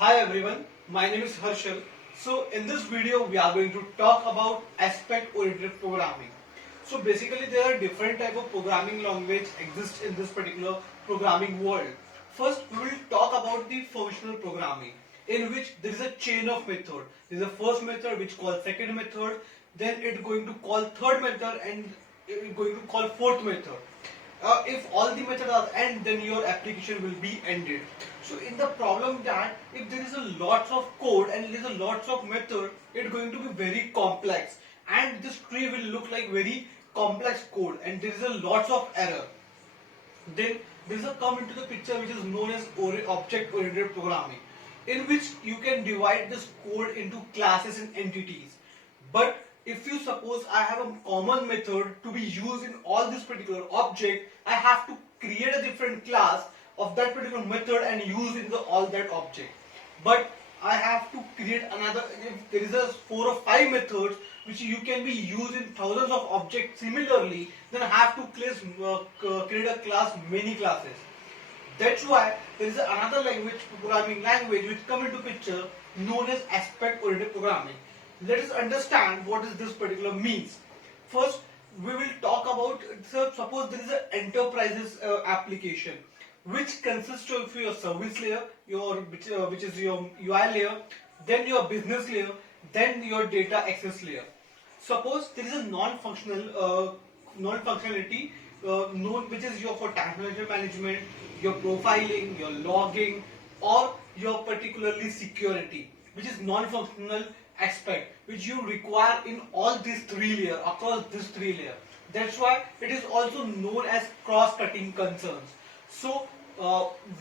Hi everyone, my name is Harshal. So in this video we are going to talk about aspect oriented programming. So basically there are different type of programming language exist in this particular programming world. First we will talk about the functional programming in which there is a chain of method. There is a first method which called second method, then it going to call third method and it going to call fourth method. If all the methods are end, then your application will be ended. So in the problem that if there is a lots of code and there is a lots of method, it's going to be very complex, and this tree will look like very complex code, and there is a lots of error. Then there is a come into the picture which is known as object oriented programming, in which you can divide this code into classes and entities. But if you suppose I have a common method to be used in all this particular object, I have to create a different class of that particular method and use in the all that object. But I have to create another, if there is a 4 or 5 methods which you can be used in thousands of objects similarly, then I have to create a class, many classes. That's why there is another language, programming language, which come into picture known as aspect oriented programming. Let us understand what is this particular means. First, we will talk about, so suppose there is an enterprises application which consists of your service layer, which is your UI layer, then your business layer, then your data access layer. Suppose there is a non-functionality known, which is your for task management, your profiling, your logging, or your particularly security, which is non-functional aspect which you require in all these 3 layers, across these 3 layers. That's why it is also known as cross-cutting concerns. So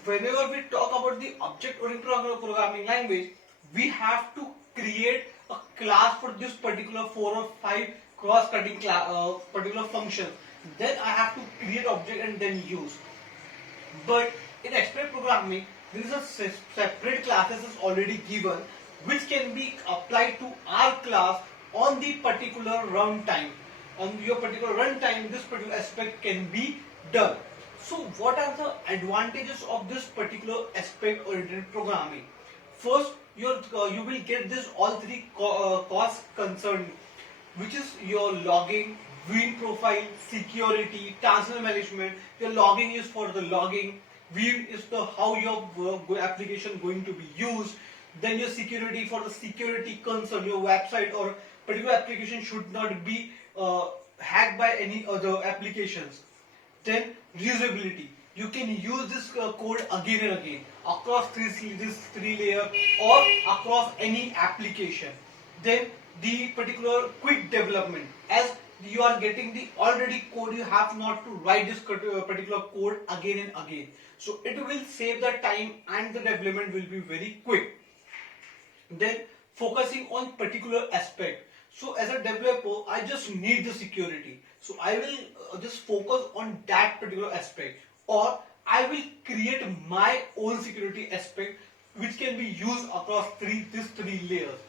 whenever we talk about the object-oriented programming language, we have to create a class for this particular 4 or 5 cross-cutting particular functions. Then I have to create object and then use. But in aspect programming, there is a separate classes is already given which can be applied to our class on the particular runtime. On your particular runtime, this particular aspect can be done. So what are the advantages of this particular aspect oriented programming? First, you will get this all 3 cost concerned, which is your logging, view profile, security, transfer management. Your logging is for the logging, view is the how your application going to be used. Then your security for the security concern, your website or particular application should not be hacked by any other applications. Then reusability. You can use this code again and again across this 3 layer or across any application. Then the particular quick development, as you are getting the already code, you have not to write this particular code again and again. So it will save the time and the development will be very quick. Then focusing on particular aspect. So as a developer, I just need the security. So I will just focus on that particular aspect, or I will create my own security aspect which can be used across these 3 layers.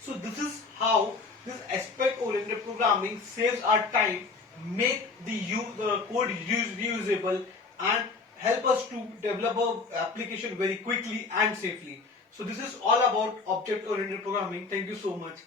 So this is how this aspect oriented programming saves our time, make the code reusable, and help us to develop a application very quickly and safely. So this is all about object oriented programming. Thank you so much.